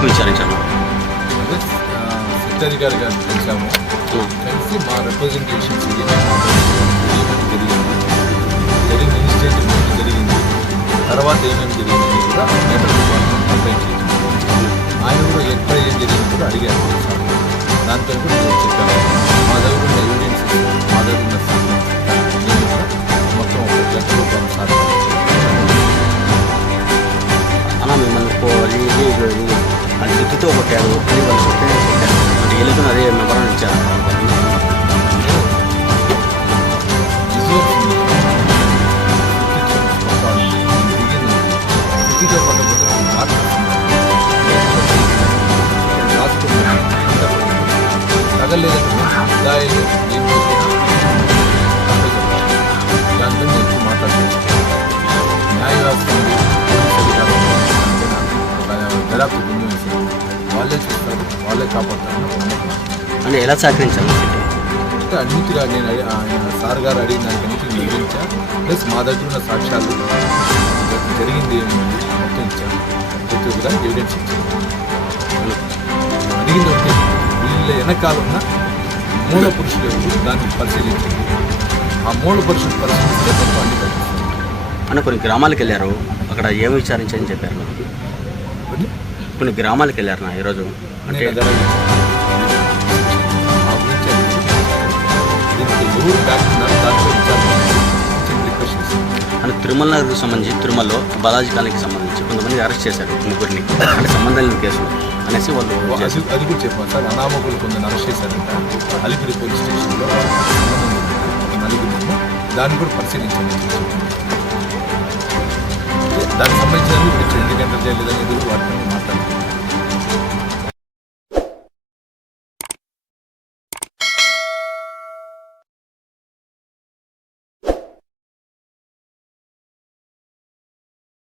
ఎందుకు విచారించాను? అదే సెక్రటరీ గారిని కలిసాము. కలిసి మా రిప్రజెంటేషన్స్ జరిగిన ఇన్సిడెంట్ ముందు జరిగింది, తర్వాత ఏమేమి జరిగింది కూడా నేబర్ డిపార్ట్మెంట్ కంప్లైంట్ చేసింది. ఆయన కూడా ఎక్కడ ఏం జరిగింది కూడా అడిగారు. దాంతో కూడా నేను చెప్పాను, మా దగ్గర ఉన్న ఎవిడెన్స్, మా దగ్గర ఉన్న నేను కూడా మొత్తం ₹1,00,000 సాధించాను. అలా మిమ్మల్ని అది తిట్టుతో కొట్టారు, అని వాళ్ళు కొట్టారు. అంటే ఏళ్ళతో అదే వివరణ ఇచ్చారు. తగలేదంటే గాయాలు ఏం చేసినా దాంతో నేను ఎక్కువ మాట్లాడుతున్నాను. న్యాయవ్యవస్థ దళాప్తు గుండె వేసారు, వాళ్ళే చూస్తారు, వాళ్ళే కాపాడుతారు. అంటే ఎలా సహకరించాలి? అంటే అన్నిటిగా నేను ఆయన సార్ గారు అడిగిన దానికి అన్నిటిని వివరించా. ప్లస్ మా దగ్గర ఉన్న సాక్ష్యాలు జరిగింది ఏముంది మొత్తం ఇచ్చాను. ప్రతి ఒక్కదానికి ఎవిడెన్స్ ఇచ్చాను. అడిగింది ఒకటి, వీళ్ళ వెనకాల ఉన్న మూల పురుషులు ఎవరు దాన్ని పరిశీలించింది. ఆ మూల పురుషులు పరిశీలిస్తే మొత్తం అన్ని కనిపిస్తుంది. అంటే కొన్ని గ్రామాలకు వెళ్ళారు, అక్కడ ఏమి విచారించని చెప్పారు. కొన్ని గ్రామాలకు వెళ్ళారు నా ఈరోజు. అంటే అంటే తిరుమల నగర్కి సంబంధించి తిరుమలలో బాలాజీ కాలనీకి సంబంధించి కొంతమంది అరెస్ట్ చేశారు, ముగ్గురిని. అంటే సంబంధం లేని కేసులు అనేసి వాళ్ళు అది కూడా చెప్పాను సార్. అనామకులు కొందరు అరెస్ట్ చేశారంట అలిపిరి పోలీస్ స్టేషన్లో. నలుగురు దాన్ని కూడా పరిశీలించండి. దానికి సంబంధించిన 2 గంటలు చేయలేదని ఎదురు వాటిని మాట్లాడుతున్నాను.